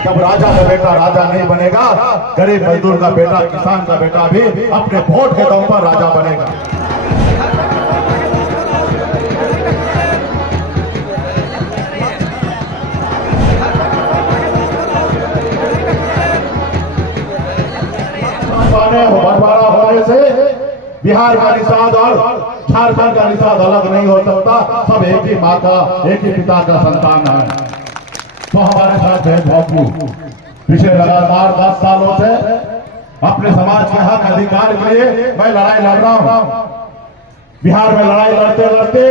जब राजा का बेटा राजा नहीं बनेगा, गरीब मजदूर का बेटा, किसान का बेटा भी अपने वोट के दम पर राजा बनेगा। बंटवारा होने से बिहार का निषाद और झारखंड का निषाद अलग नहीं हो सकता। सब एक ही माँ का, एक ही पिता का संतान है। तो हमारे साथ भेदभाव पिछले लगातार 10 सालों से अपने समाज के हक अधिकार के लिए मैं लड़ाई लड़ रहा हूं। बिहार में लड़ाई लड़ते लड़ते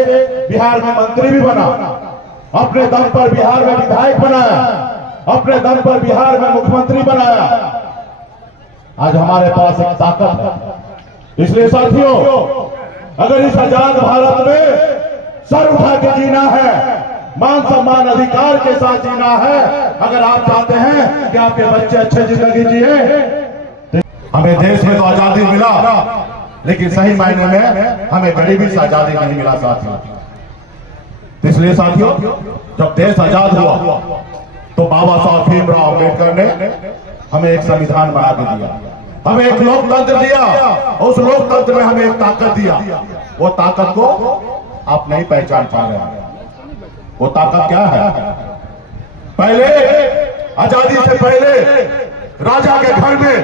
बिहार में मंत्री भी बना, अपने दम पर बिहार में विधायक बनाया, अपने दम पर बिहार में मुख्यमंत्री बनाया। आज हमारे पास एक ताकत है। इसलिए साथियों, अगर इस आजाद भारत में सर उठा के जीना है, मान सम्मान अधिकार के साथ जीना है, अगर आप चाहते हैं कि आपके बच्चे अच्छे जिंदगी जिए, तो हमें देश में तो आजादी मिला, लेकिन सही मायने में हमें गरीबी से आजादी नहीं मिला साथियों। इसलिए साथियों, जब देश आजाद हुआ तो बाबा साहब भीमराव अम्बेडकर ने हमें एक संविधान बना के दिया, हमें एक लोकतंत्र दिया। उस लोकतंत्र में हमें एक ताकत दिया। वो ताकत को आप नहीं पहचान पा रहे हैं। वो ताकत क्या है? पहले, आजादी से पहले राजा के घर में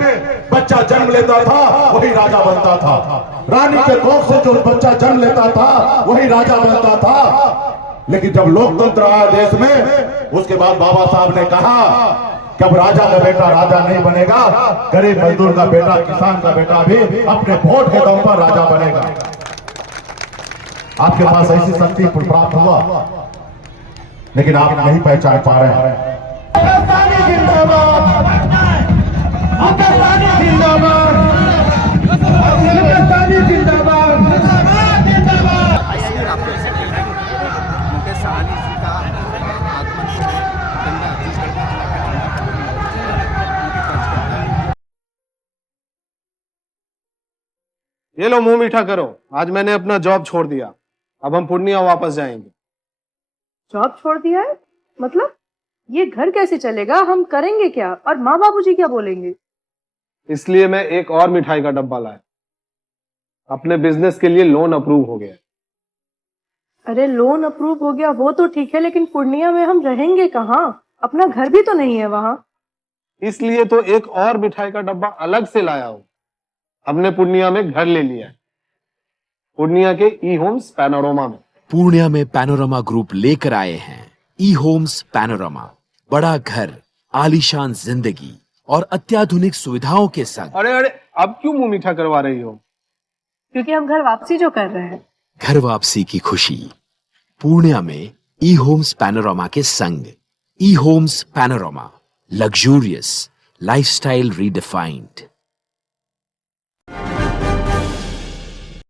बच्चा जन्म लेता था, वही राजा बनता था। रानी के कोख से जो बच्चा जन्म लेता था, वही राजा बनता था। लेकिन जब लोकतंत्र आया देश में, उसके बाद बाबा साहब ने कहा कि अब राजा का बेटा राजा नहीं बनेगा, गरीब मजदूर का बेटा, किसान का बेटा भी अपने वोट के दम पर राजा बनेगा। आपके पास ऐसी शक्ति प्राप्त हुआ, लेकिन आप नहीं पहचान पा रहे हैं। ये लो, मुंह मीठा करो। आज मैंने अपना जॉब छोड़ दिया, अब हम पूर्णिया वापस जाएंगे। जॉब छोड़ दिया है? मतलब ये घर कैसे चलेगा? हम करेंगे क्या? और माँ बाबूजी क्या बोलेंगे? इसलिए मैं एक और मिठाई का डब्बा लाया। अपने बिजनेस के लिए लोन अप्रूव हो गया। अरे लोन अप्रूव हो गया वो तो ठीक है, लेकिन पूर्णिया में हम रहेंगे कहाँ? अपना घर भी तो नहीं है वहां। इसलिए तो एक और मिठाई का डब्बा अलग से लाया हूं। हमने पूर्णिया में घर ले लिया है, पूर्णिया के ई होम्स पैनोरमा में। पूर्णिया में पैनोरमा ग्रुप लेकर आए हैं ई होम्स पैनोरमा। बड़ा घर, आलीशान जिंदगी और अत्याधुनिक सुविधाओं के संग। अरे अरे, अब क्यों मुंह मीठा करवा रही हो? क्योंकि हम घर वापसी जो कर रहे हैं। घर वापसी की खुशी पूर्णिया में ई होम्स पैनोरमा के संग। E Homes Panorama, luxurious lifestyle redefined.